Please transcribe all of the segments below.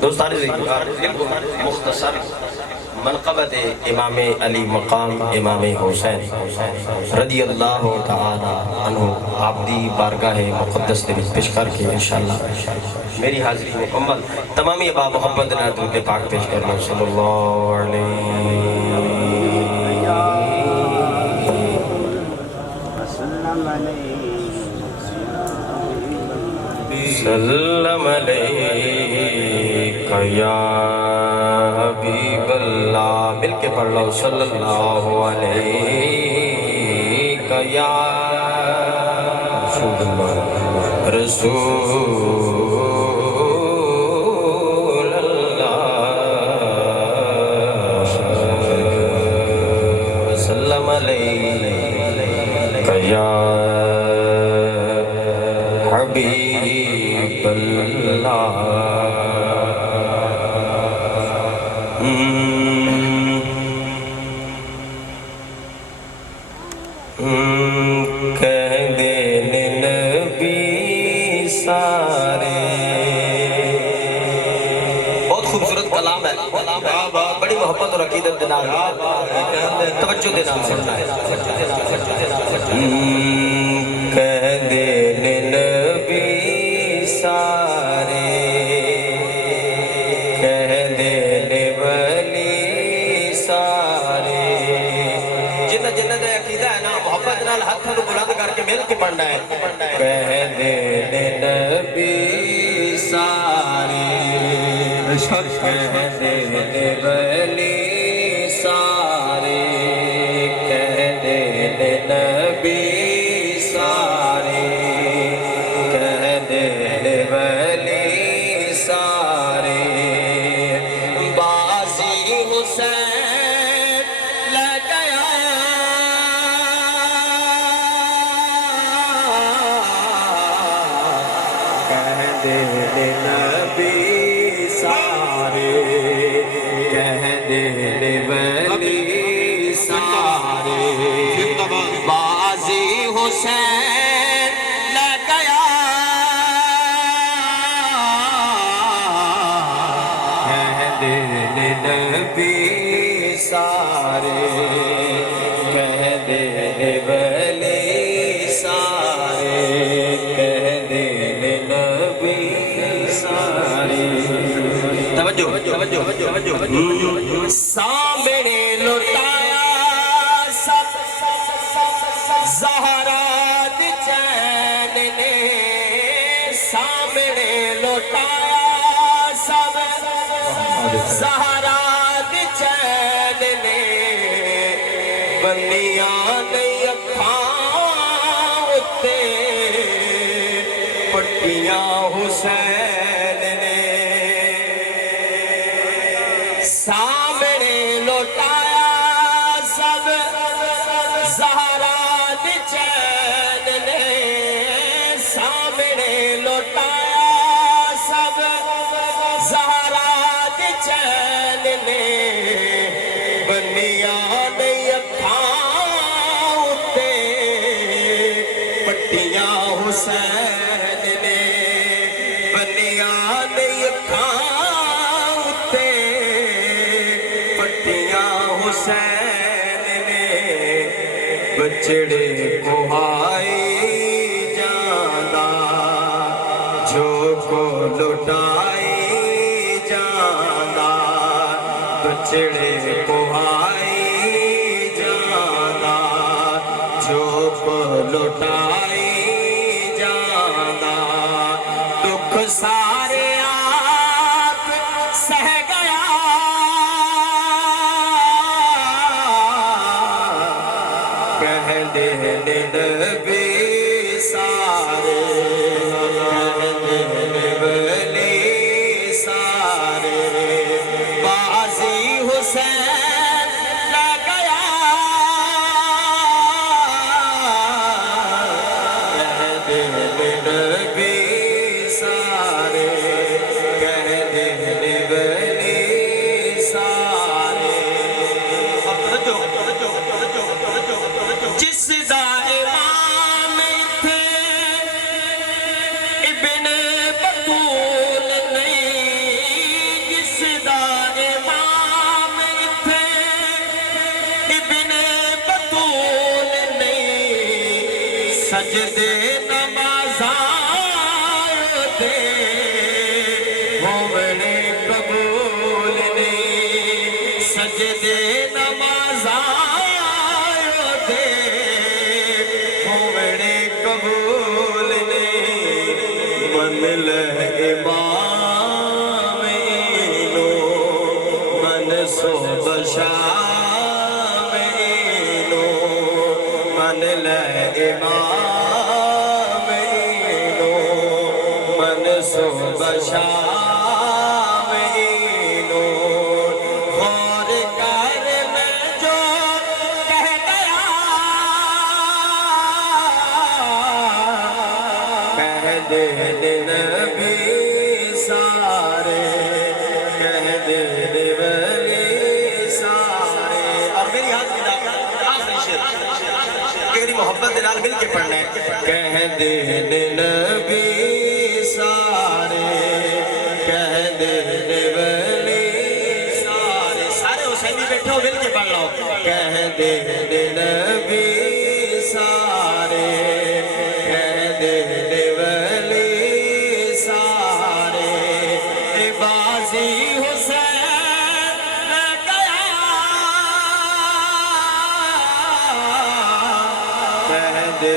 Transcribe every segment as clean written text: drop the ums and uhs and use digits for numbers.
دوستان مختصر منقبت امام علی مقام امام حسین رضی اللہ تعالی عنہ عبدی بارگاہ مقدس دے پیش کر کے انشاءاللہ میری حاضری مکمل تمامی ابا محمد درود پاک پیش کرنا صلی اللہ علیہ سلم علیکہ یا حبیب اللہ مل کے پڑھ لو صلی اللہ علیکہ یا رسول اللہ سلم علیکہ یا حبیب اللہ کہہ دینے نبی سارے بہت خوبصورت کلام ہے بڑی محبت اور عقیدت دینا توجہ دینا سننا ہے کہہ دینے نبی سارے کہہ دینے ولی سارے جنہ جنہ دے عقیدہ ہے نا محبت نال ہاتھ نو بلند کر کے مل کے پڑھنا ہے کہہ دینے نبی سارے کہہ دینے ولی سارے کہہ دینے نبی سارے کہہ دینے ولی سارے بازی حسین لے گیا کہہ دینے نبی سارے کہہ دینے ولی سارے بازی حسین لے گیا کہہ دینے نبی سارے کہہ دینے ولی سارے کہہ دینے نبی سارے توجہ سامنے لٹایا سب زہرا دی چین نے سامنے لٹایا سب زہرا دی چین نے بنیاں نہیں اکھاں اتے پٹیاں حسین نے سامنے لٹایا سب زہرا دی چین نے سامنے لٹایا سب زہرا دی چین نے بنیاں نہیں اکھاں اتے پٹیاں حسین نے بنیاں نہیں اکھاں اتے پٹیاں حسین نے بچڑے کوہائی جانا جو کو لٹائی جانا بچڑے کوہائی جانا جو کو لٹائی جانا دکھ سارے آپ سہ گیا کہہ دینے نبی سارے کہہ دینے ولی سارے بازی حسین لے گیا سجدے نمازاں تے ہونے قبول نے سجدے نمازاں تے ہونے قبول نے من لے امام نو من سو بشام نو من لے امام نو من سو بشام نو غور کر میں جو کہہ گیا کہہ دے نبی سارے کہہ دے ولی سارے اور میری ہاتھ کی دعوت آخری شعر میری محبت دلال مل کے پڑھنا ہے کہہ دے نبی سارے کہہ دے ولی سارے سارے حسینی بیٹھے ہو مل کے پڑھ لو کہہ دے نبی سارے کہہ دے ولی سارے بازی حسین گیا کہہ دے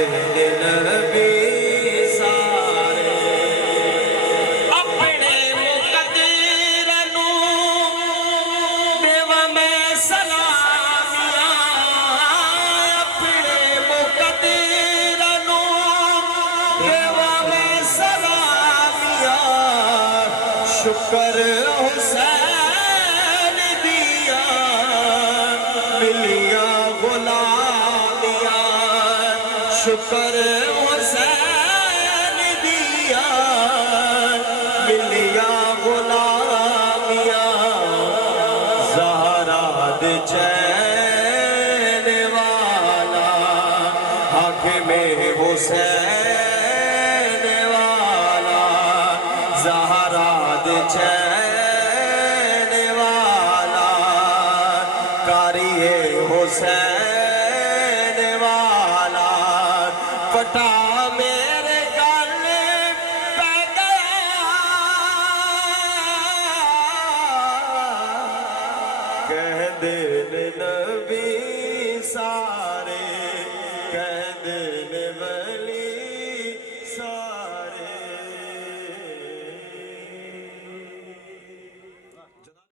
نبی سارے اپنے مقدر نو بیوہ میں سلامیاں اپنے مقدر نو بیوہ میں سلامیاں شکر حسین دیا ملیا غلامیاں شکر حسین دیا ملیا غلامیاں زہرا دے چین والا حاکم حسین والا زہرا دے چین والا کاری حسین والا پٹا میرے گل پہ گیا کہہ دے نبی